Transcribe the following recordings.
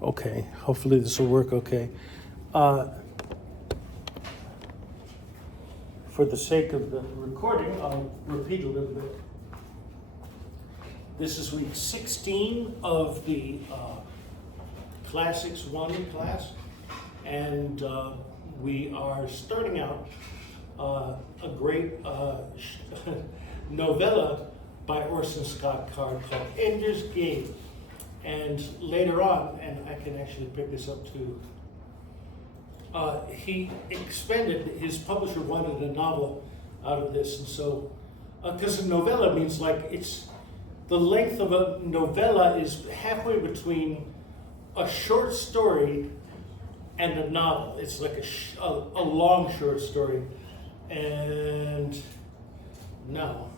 Okay, hopefully this will work okay. For the sake of the recording, I'll repeat a little bit. This is week 16 of the CLASSICS1 class, and we are starting out a great novella by Orson Scott Card called Ender's Game. And later on, and I can actually pick this up too, he expanded, his publisher wanted a novel out of this, and so, because a novella means like it's, the length of a novella is halfway between a short story and a novel. It's like a long short story. And now,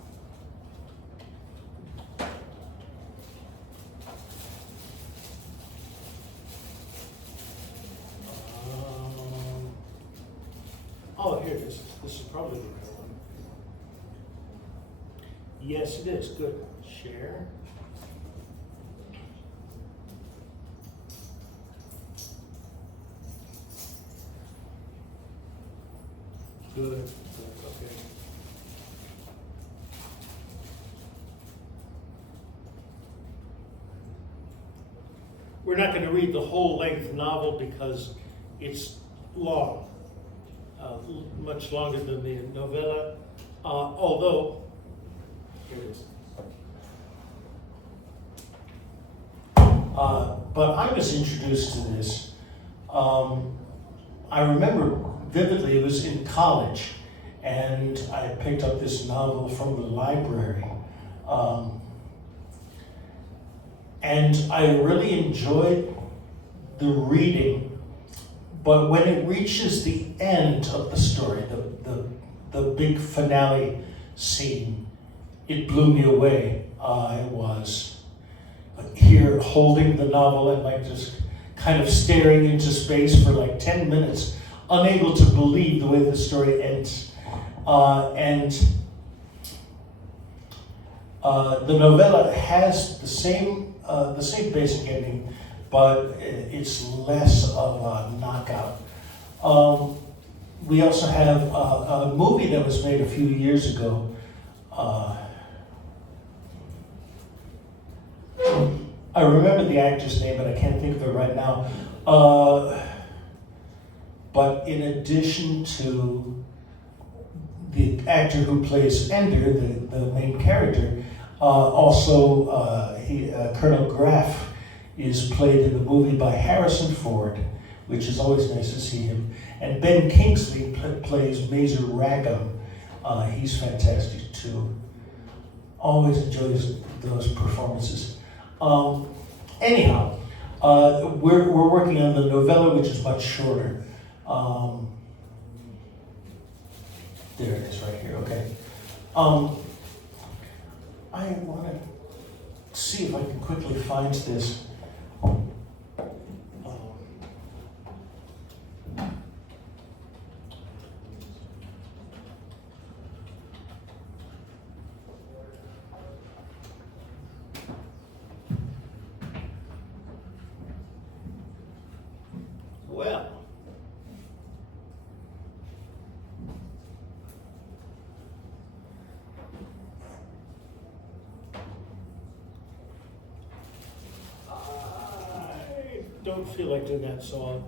oh, here it is. This is probably the right one. Yes, it is. Good. Share. Good. Okay. We're not going to read the whole length novel because it's long. Much longer than the novella, although, here it is. But I was introduced to this. I remember vividly, it was in college, and I picked up this novel from the library. And I really enjoyed the reading. But when it reaches the end of the story, the big finale scene, it blew me away. I was here holding the novel and like just kind of staring into space for like 10 minutes, unable to believe the way the story ends. The novella has the same basic ending, but it's less of a knockout. We also have a movie that was made a few years ago. I remember the actor's name, but I can't think of it right now. But in addition to the actor who plays Ender, the main character, also Colonel Graff is played in the movie by Harrison Ford, which is always nice to see him. And Ben Kingsley plays Major Rackham. He's fantastic too. Always enjoys those performances. Anyhow, we're working on the novella, which is much shorter. There it is right here, okay. I want to see if I can quickly find this. Well, I don't feel like doing that, so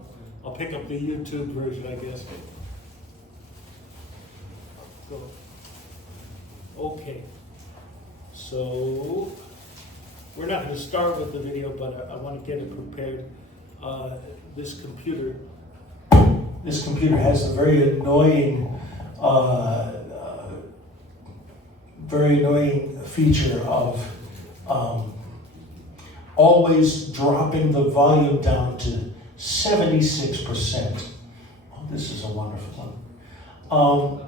I'll pick up the YouTube version, I guess. So, okay, so we're not going to start with the video, but I want to get it prepared. This computer has a very annoying feature of always dropping the volume down to 76%. Oh, this is a wonderful one.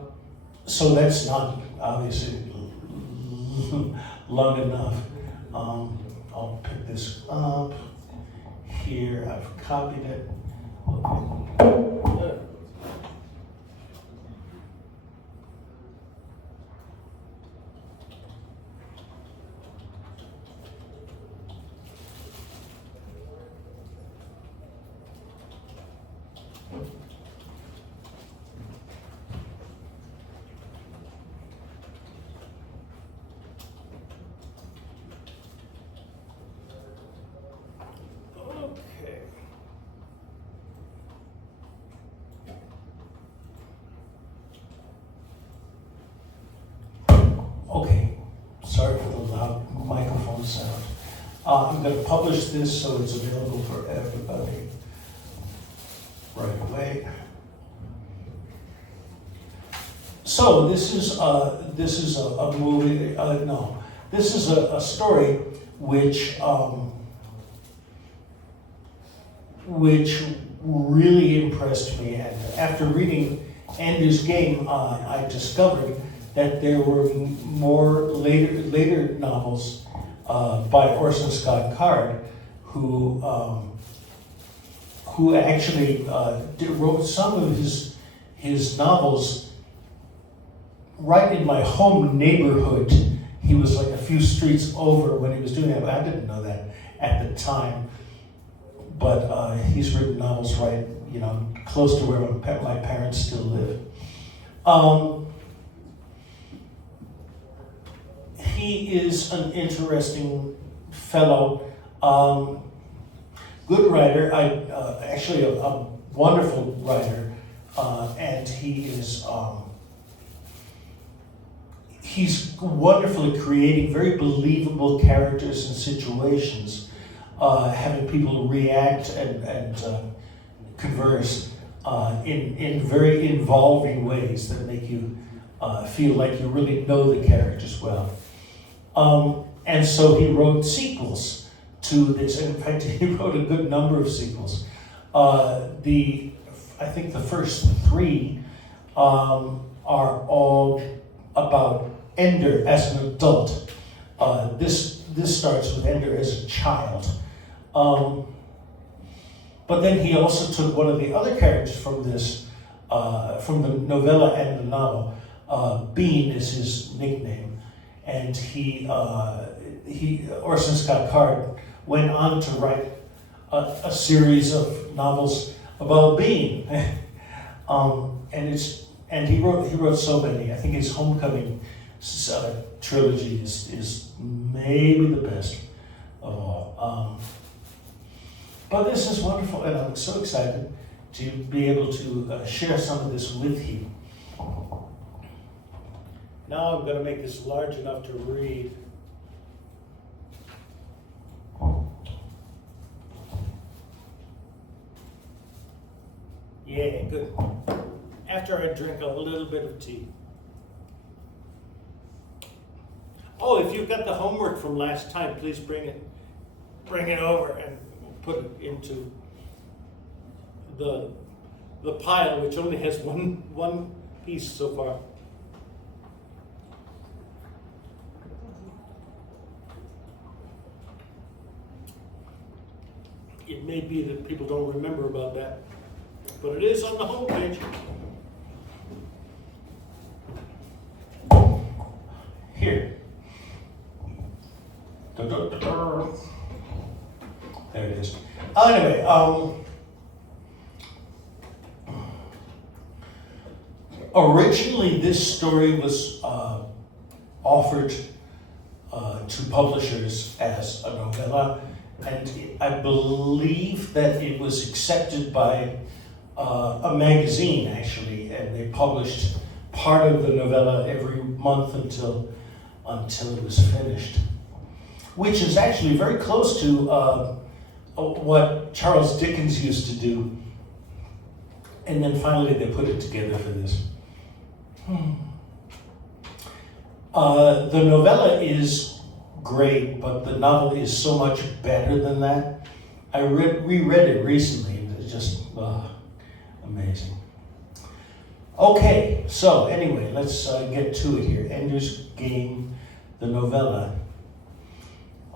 So that's not obviously long enough. I'll pick this up. Here, I've copied it. Okay. going to publish this so it's available for everybody right away. So this is a movie. No, this is a story which really impressed me. And after reading Ender's Game, I discovered that there were more later novels by Orson Scott Card, who actually wrote some of his novels right in my home neighborhood. He was like a few streets over when he was doing that, but I didn't know that at the time. But he's written novels right, close to where my parents still live. He is an interesting fellow, good writer, actually a wonderful writer, and he's wonderfully creating very believable characters and situations, having people react and converse in very involving ways that make you feel like you really know the characters well. And so he wrote sequels to this. In fact, he wrote a good number of sequels. I think the first three are all about Ender as an adult. This starts with Ender as a child. But then he also took one of the other characters from this, from the novella and the novel. Bean is his nickname, and Orson Scott Card went on to write a series of novels about Bean, and he wrote so many. I think his Homecoming trilogy is maybe the best of all. But this is wonderful, and I'm so excited to be able to share some of this with you. Now I'm going to make this large enough to read. Yeah, good. After I drink a little bit of tea. Oh, if you've got the homework from last time, please bring it over and put it into the pile, which only has one piece so far. It may be that people don't remember about that, but it is on the homepage. Here. There it is. Anyway, originally this story was offered to publishers as a novella, and I believe that it was accepted by a magazine, actually, and they published part of the novella every month until it was finished, which is actually very close to what Charles Dickens used to do. And then finally they put it together for this. The novella is great, but the novel is so much better than that. I reread it recently, and it's just amazing. Okay, so anyway, let's get to it here. Ender's Game, the novella.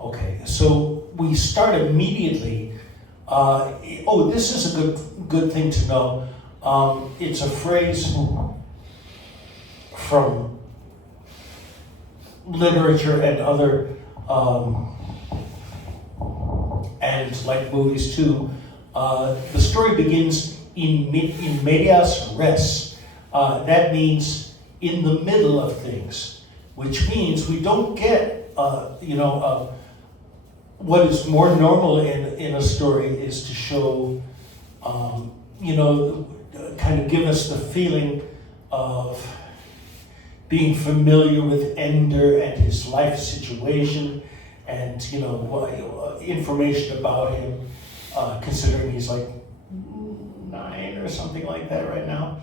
Okay, so we start immediately. This is a good thing to know. It's a phrase from literature and other, and like movies too. The story begins in medias res. That means in the middle of things, which means we don't get, what is more normal in a story is to show, kind of give us the feeling of being familiar with Ender and his life situation, and information about him, considering he's like 9 or something like that right now.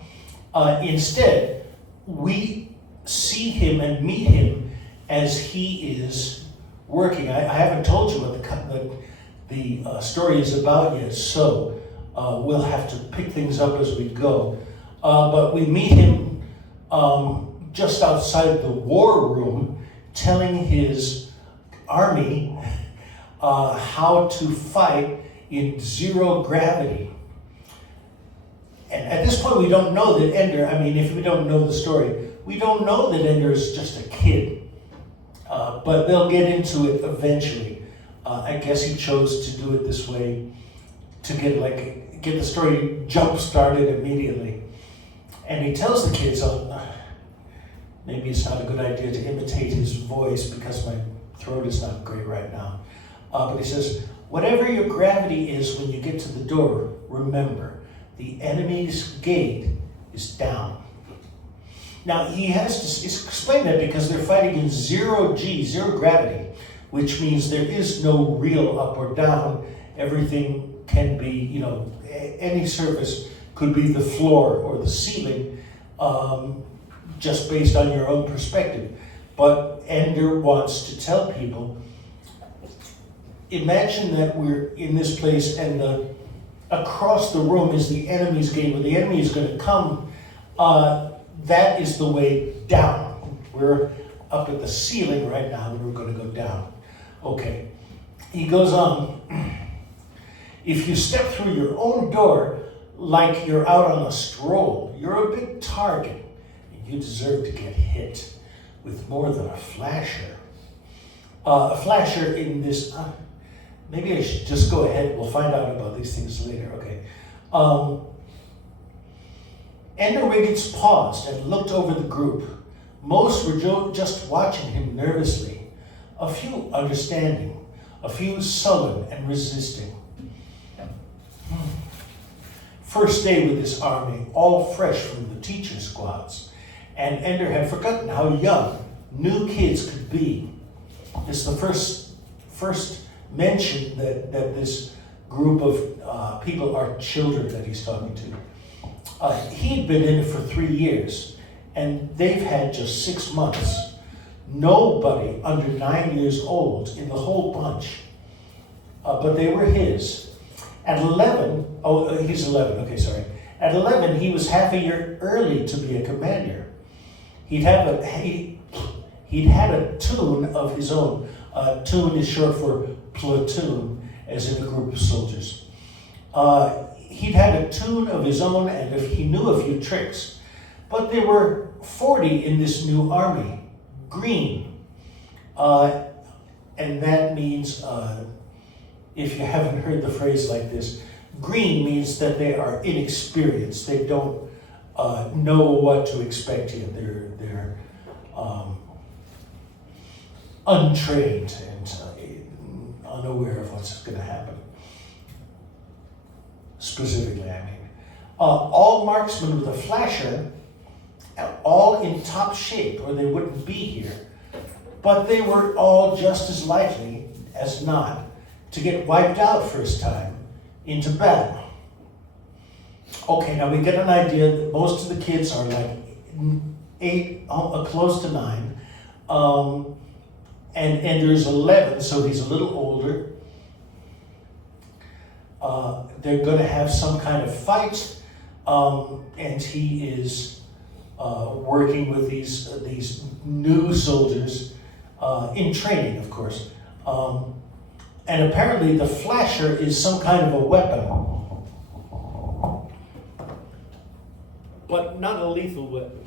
Instead, we see him and meet him as he is working. I haven't told you what the story is about yet, so we'll have to pick things up as we go. But we meet him just outside the war room, telling his army how to fight in zero gravity. And at this point, we don't know that Ender, if we don't know the story, we don't know that Ender is just a kid. But they'll get into it eventually. I guess he chose to do it this way to get the story jump-started immediately. And he tells the kids, maybe it's not a good idea to imitate his voice because my throat is not great right now. But he says, whatever your gravity is when you get to the door, remember, the enemy's gate is down. Now, he has to explain that because they're fighting in zero gravity, which means there is no real up or down. Everything can be, any surface could be the floor or the ceiling, just based on your own perspective. But Ender wants to tell people, imagine that we're in this place and across the room is the enemy's gate, where the enemy is going to come. That is the way down. We're up at the ceiling right now, and we're going to go down. Okay. He goes on. If you step through your own door like you're out on a stroll, you're a big target, and you deserve to get hit with more than a flasher. A flasher in this... maybe I should just go ahead. We'll find out about these things later. Okay. Ender Wiggins paused and looked over the group. Most were just watching him nervously, a few understanding, a few sullen and resisting. First day with his army, all fresh from the teacher squads, and Ender had forgotten how young new kids could be. This is the first mention that this group of people are children that he's talking to. He'd been in it for 3 years, and they've had just 6 months. Nobody under 9 years old in the whole bunch, but they were his. At 11, he's 11, okay, sorry. At 11, he was half a year early to be a commander. He'd had a tune of his own. Tune is short for platoon, as in a group of soldiers. He'd had a tune of his own, and he knew a few tricks. But there were 40 in this new army, green. And that means, if you haven't heard the phrase like this, green means that they are inexperienced. They don't know what to expect here. They're untrained and unaware of what's going to happen. Specifically, all marksmen with a flasher, all in top shape, or they wouldn't be here. But they were all just as likely as not to get wiped out first time into battle. Okay, now we get an idea that most of the kids are like 8, close to 9, and Ender's 11, so he's a little older. They're going to have some kind of fight, and he is working with these new soldiers in training, of course. And apparently the flasher is some kind of a weapon, but not a lethal weapon.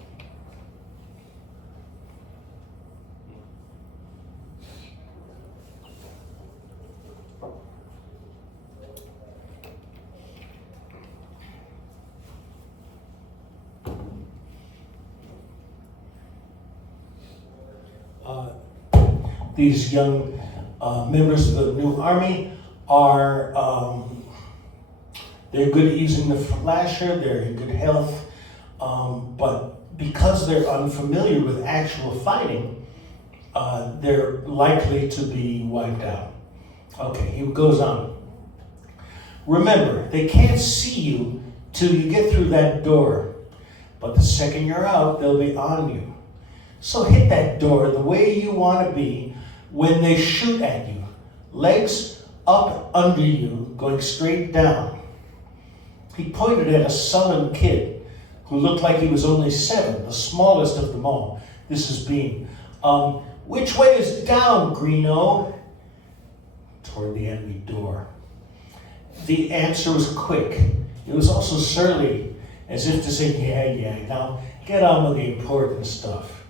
These young members of the new army are, they're good at using the flasher, they're in good health, but because they're unfamiliar with actual fighting, they're likely to be wiped out. Okay, he goes on. Remember, they can't see you till you get through that door. But the second you're out, they'll be on you. So hit that door the way you want to be when they shoot at you. Legs up under you, going straight down. He pointed at a sullen kid who looked like he was only 7, the smallest of them all. This is Bean. Which way is down, Greeno? Toward the enemy door. The answer was quick. It was also surly, as if to say, yeah, now get on with the important stuff.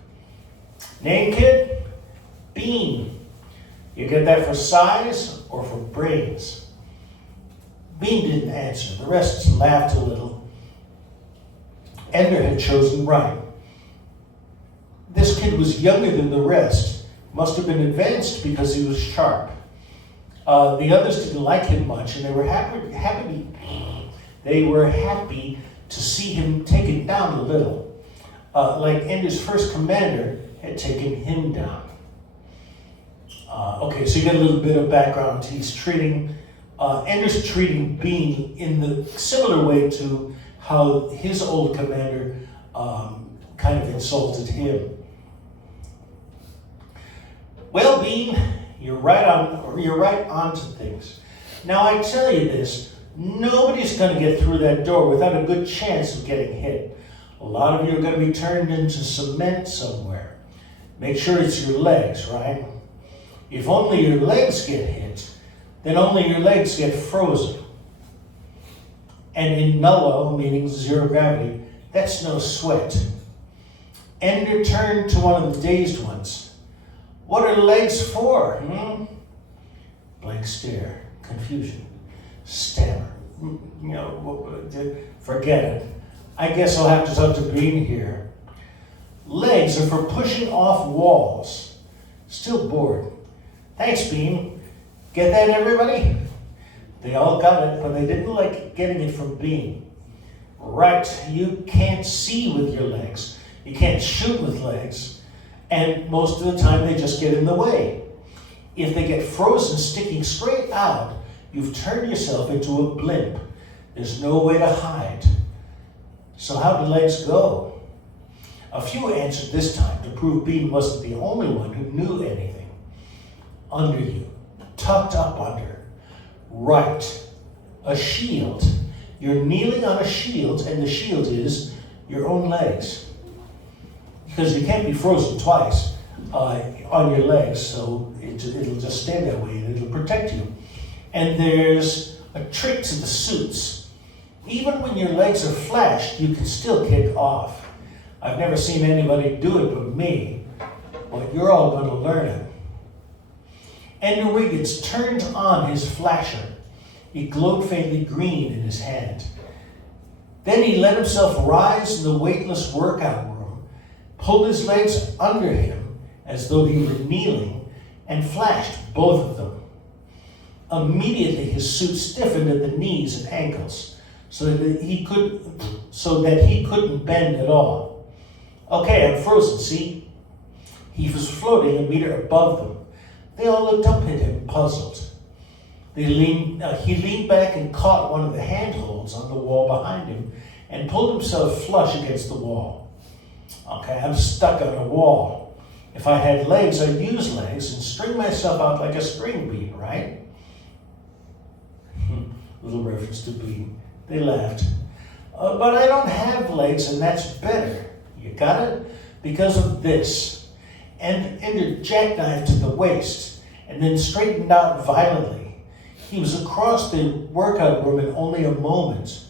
Name, kid? Bean. You get that for size or for brains? Bean didn't answer. The rest laughed a little. Ender had chosen right. This kid was younger than the rest. Must have been advanced because he was sharp. The others didn't like him much, and they were happy to see him taken down a little, like Ender's first commander had taken him down. Okay, so you get a little bit of background. Ender's treating Bean in the similar way to how his old commander kind of insulted him. Well, Bean, you're right onto things. Now I tell you this, nobody's going to get through that door without a good chance of getting hit. A lot of you are going to be turned into cement somewhere. Make sure it's your legs, right? If only your legs get hit, then only your legs get frozen. And in nullo, meaning zero gravity, that's no sweat. Ender turned to one of the dazed ones. What are legs for? Blank stare, confusion, stammer. Forget it. I guess I'll have to talk to Bean here. Legs are for pushing off walls. Still bored. Thanks, Bean. Get that, everybody? They all got it, but they didn't like getting it from Bean. Right, you can't see with your legs. You can't shoot with legs. And most of the time they just get in the way. If they get frozen sticking straight out, you've turned yourself into a blimp. There's no way to hide. So how do legs go? A few answered this time to prove Bean wasn't the only one who knew anything. Under you, tucked up under. Right, a shield. You're kneeling on a shield, and the shield is your own legs. Because you can't be frozen twice on your legs, so it'll just stay that way and it'll protect you. And there's a trick to the suits. Even when your legs are flashed, you can still kick off. I've never seen anybody do it but me, but you're all going to learn it. Ender Wiggins turned on his flasher. It glowed faintly green in his hand. Then he let himself rise in the weightless workout room, pulled his legs under him as though he were kneeling, and flashed both of them. Immediately his suit stiffened at the knees and ankles so that he couldn't bend at all. Okay, I'm frozen, see? He was floating a meter above them. They all looked up at him, puzzled. He leaned back and caught one of the handholds on the wall behind him and pulled himself flush against the wall. Okay, I'm stuck on a wall. If I had legs, I'd use legs and string myself out like a string bean, right? Little reference to bean. They laughed. But I don't have legs, and that's better. You got it? Because of this. And Ender jackknifed to the waist and then straightened out violently. He was across the workout room in only a moment.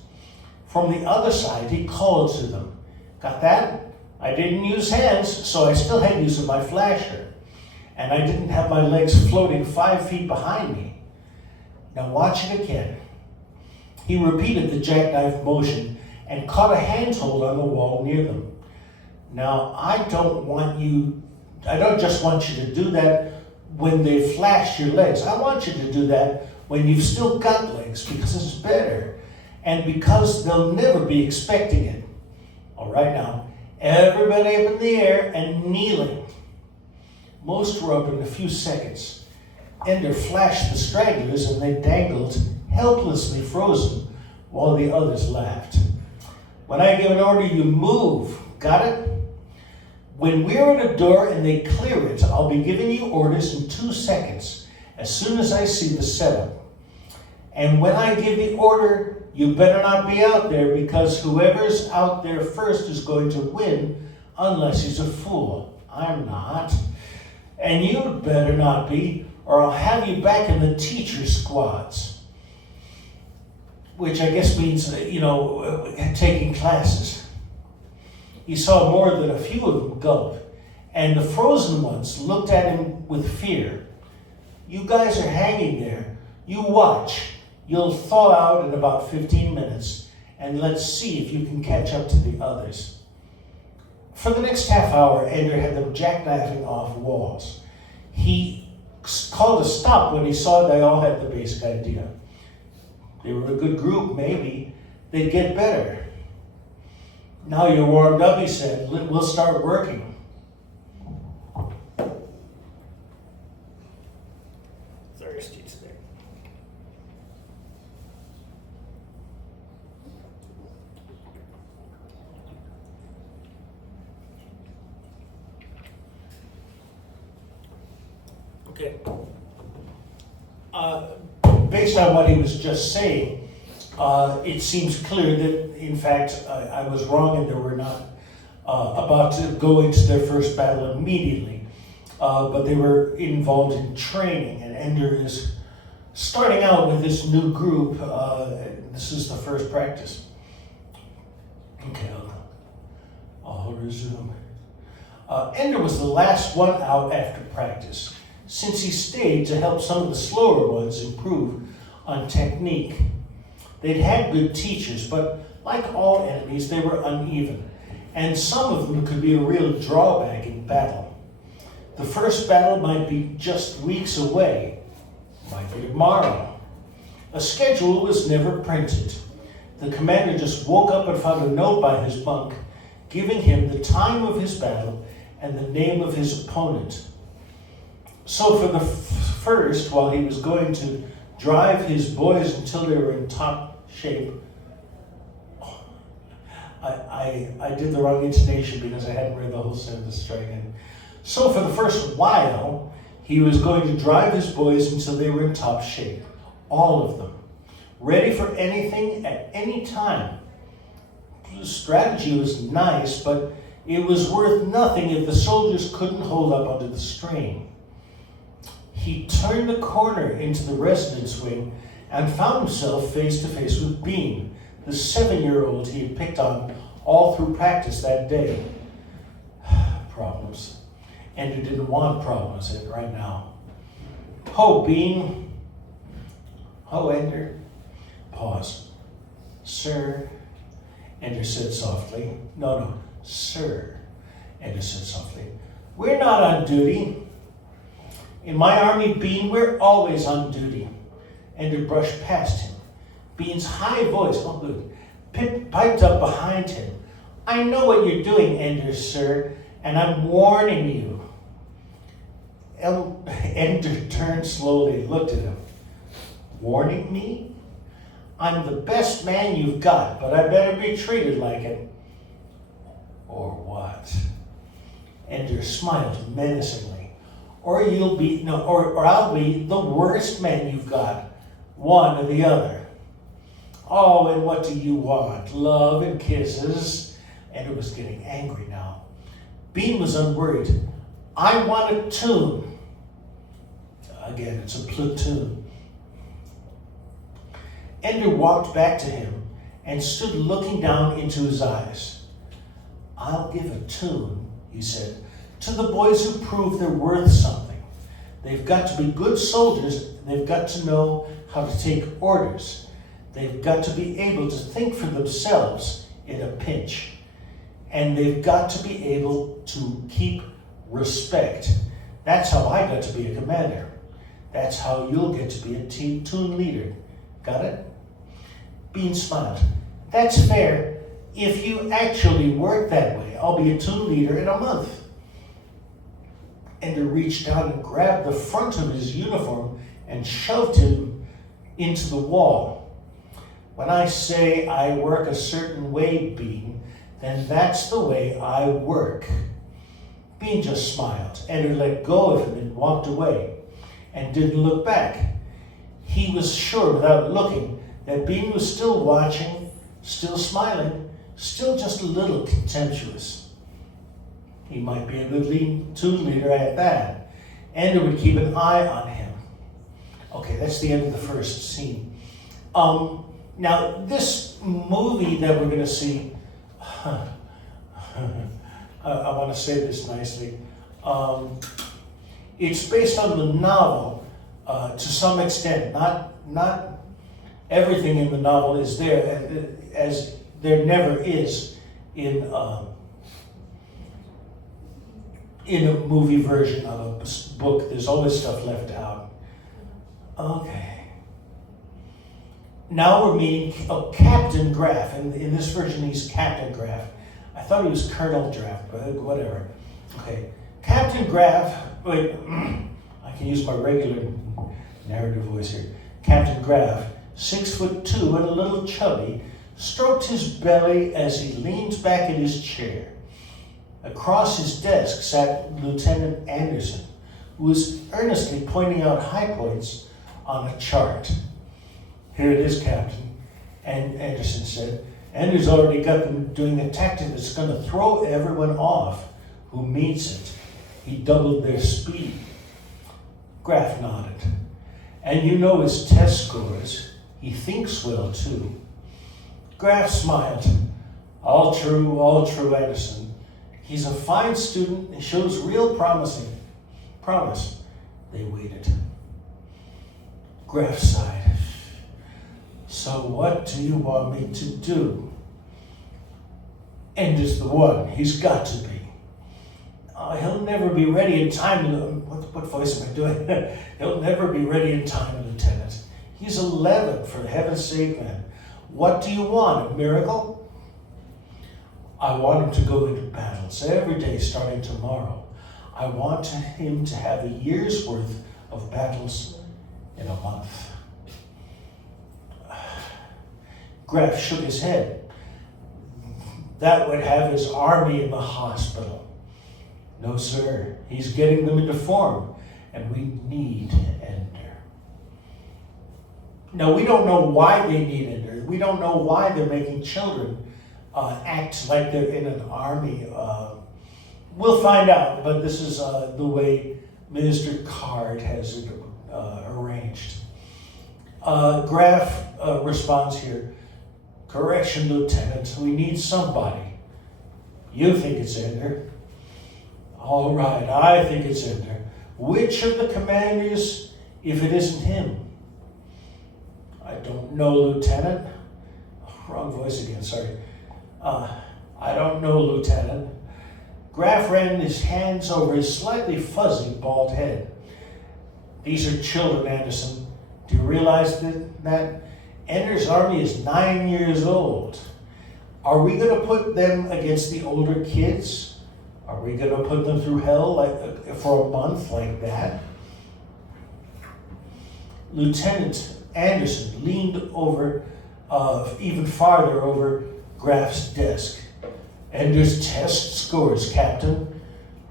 From the other side, he called to them. Got that? I didn't use hands, so I still had use of my flasher. And I didn't have my legs floating 5 feet behind me. Now watch it again. He repeated the jackknife motion and caught a handhold on the wall near them. Now, I don't just want you to do that when they flash your legs. I want you to do that when you've still got legs, because it's better, and because they'll never be expecting it. All right, now, everybody up in the air and kneeling. Most were up in a few seconds. Ender flashed the stragglers and they dangled, helplessly frozen, while the others laughed. When I give an order, you move. Got it? When we're at a door and they clear it, I'll be giving you orders in 2 seconds, as soon as I see the setup. And when I give the order, you better not be out there, because whoever's out there first is going to win, unless he's a fool. I'm not. And you'd better not be, or I'll have you back in the teacher squads. Which I guess means, taking classes. He saw more than a few of them gulp, and the frozen ones looked at him with fear. You guys are hanging there. You watch. You'll thaw out in about 15 minutes, and let's see if you can catch up to the others. For the next half hour, Ender had them jackknifing off walls. He called a stop when he saw they all had the basic idea. They were a good group, maybe. They'd get better. Now you're warmed up, he said. We'll start working. Thirsty today. Okay. Based on what he was just saying, it seems clear that, in fact, I was wrong and they were not about to go into their first battle immediately. But they were involved in training, and Ender is starting out with this new group. This is the first practice. Okay, I'll resume. Ender was the last one out after practice, since he stayed to help some of the slower ones improve on technique. They'd had good teachers, but like all enemies, they were uneven, and some of them could be a real drawback in battle. The first battle might be just weeks away, might be tomorrow. A schedule was never printed. The commander just woke up and found a note by his bunk, giving him the time of his battle and the name of his opponent. So for the first, while he was going to drive his boys until they were in top shape, I did the wrong intonation because I hadn't read the whole sentence straight in. So for the first while, he was going to drive his boys until they were in top shape, all of them, ready for anything at any time. The strategy was nice, but it was worth nothing if the soldiers couldn't hold up under the strain. He turned the corner into the residence wing and found himself face to face with Bean, the 7-year-old he had picked on all through practice that day. Problems. Ender didn't want problems right now. Ho, Bean. Ho, Ender. Pause. Sir, Ender said softly. No, sir, Ender said softly. We're not on duty. In my army, Bean, we're always on duty. Ender brushed past him. Bean's high voice, piped up behind him. I know what you're doing, Ender, sir, and I'm warning you. Ender turned slowly, looked at him. Warning me? I'm the best man you've got, but I better be treated like it. Or what? Ender smiled menacingly. Or I'll be the worst man you've got, one or the other. Oh, and what do you want? Love and kisses? Ender was getting angry now. Bean was unworried. I want a tune. Again, it's a platoon. Ender walked back to him and stood looking down into his eyes. I'll give a tune, he said, to the boys who prove they're worth something. They've got to be good soldiers, and they've got to know how to take orders. They've got to be able to think for themselves in a pinch. And they've got to be able to keep respect. That's how I got to be a commander. That's how you'll get to be a tune leader. Got it? Bean smiled. That's fair. If you actually work that way, I'll be a tune leader in a month. Ender reached down and grabbed the front of his uniform and shoved him into the wall. When I say I work a certain way, Bean, then that's the way I work. Bean just smiled. Ender let go of him and walked away and didn't look back. He was sure without looking that Bean was still watching, still smiling, still just a little contemptuous. He might be a good tune leader at that. Ender would keep an eye on him. Okay, that's the end of the first scene. Now, this movie that we're going to see, I want to say this nicely. It's based on the novel to some extent. Not everything in the novel is there, as there never is in a movie version of a book. There's always stuff left out. Okay. Now we're meeting Captain Graff. In this version, he's Captain Graff. I thought he was Colonel Draft, but whatever. Okay. Captain Graff, wait, I can use my regular narrative voice here. Captain Graff, 6'2" and a little chubby, stroked his belly as he leaned back in his chair. Across his desk sat Lieutenant Anderson, who was earnestly pointing out high points on a chart. Here it is, Captain, and Anderson said. Anders already got them doing a tactic that's going to throw everyone off who meets it. He doubled their speed. Graff nodded. And you know his test scores. He thinks well, too. Graff smiled. All true, Anderson. He's a fine student and shows real promise. They waited. Graff sighed. So what do you want me to do? Ender's the one. He's got to be. He'll never be ready in time. What voice am I doing? He'll never be ready in time, Lieutenant. He's 11, for heaven's sake, man. What do you want, a miracle? I want him to go into battles every day starting tomorrow. I want him to have a year's worth of battles in a month. Graff shook his head. That would have his army in the hospital. No, sir. He's getting them into form, and we need Ender. Now, we don't know why they need Ender. We don't know why they're making children act like they're in an army. We'll find out, but this is the way Minister Card has it arranged. Graff responds here. Correction, Lieutenant. We need somebody. You think it's Ender. All right, I think it's Ender. Which of the commanders, if it isn't him? I don't know, Lieutenant. Wrong voice again, sorry. I don't know, Lieutenant. Graff ran his hands over his slightly fuzzy, bald head. These are children, Anderson. Do you realize that? Ender's army is 9 years old. Are we going to put them against the older kids? Are we going to put them through hell for a month like that? Lieutenant Anderson leaned over, even farther over Graff's desk. Ender's test scores, Captain.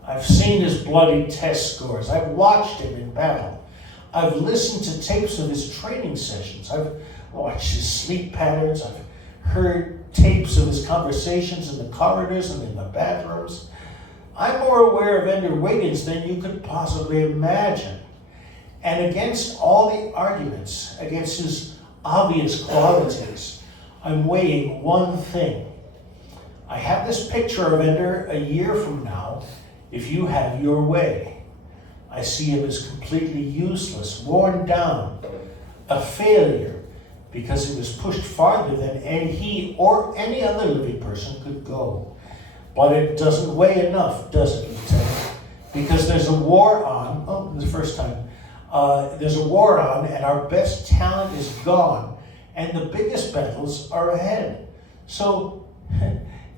I've seen his bloody test scores. I've watched him in battle. I've listened to tapes of his training sessions. I've watched his sleep patterns. I've heard tapes of his conversations in the corridors and in the bathrooms. I'm more aware of Ender Wiggins than you could possibly imagine. And against all the arguments, against his obvious qualities, I'm weighing one thing. I have this picture of Ender a year from now, if you have your way. I see him as completely useless, worn down, a failure, because he was pushed farther than he or any other living person could go. But it doesn't weigh enough, does it, Lieutenant? Because there's a war on, the first time, there's a war on, and our best talent is gone, and the biggest battles are ahead. So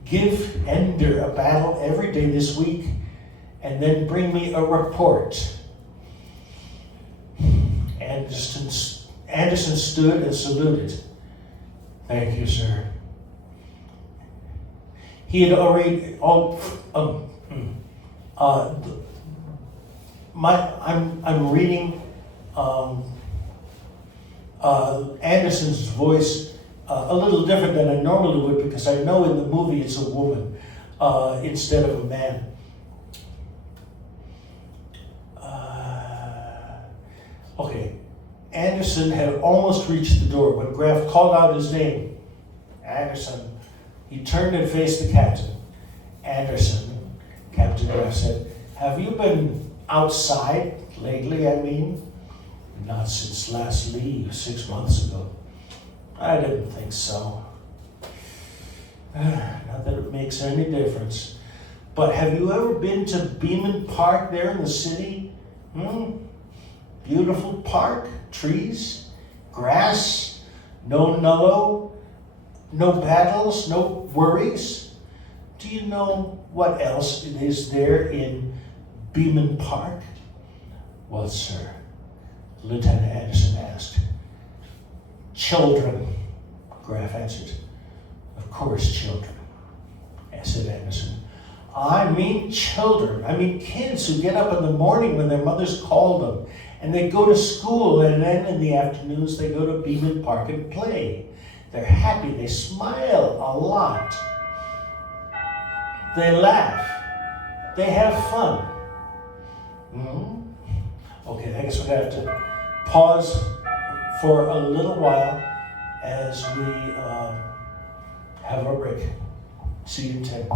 give Ender a battle every day this week, and then bring me a report. Anderson stood and saluted. Thank you, sir. He had already, I'm reading Anderson's voice a little different than I normally would, because I know in the movie it's a woman instead of a man. Okay, Anderson had almost reached the door when Graff called out his name. Anderson. He turned and faced the captain. Anderson, Captain Graff said, have you been outside lately, I mean? Not since last leave, 6 months ago. I didn't think so. Not that it makes any difference. But have you ever been to Beeman Park there in the city? Beautiful park, trees, grass, no nullo, no battles, no worries. Do you know what else it is there in Beeman Park? Well, sir, Lieutenant Anderson asked. Children, Graff answered. Of course, children, said Anderson. I mean children. I mean kids who get up in the morning when their mothers call them, and they go to school, and then in the afternoons they go to Beeman Park and play. They're happy, they smile a lot. They laugh. They have fun. Okay, I guess we're gonna have to pause for a little while as we have our break. See you in 10.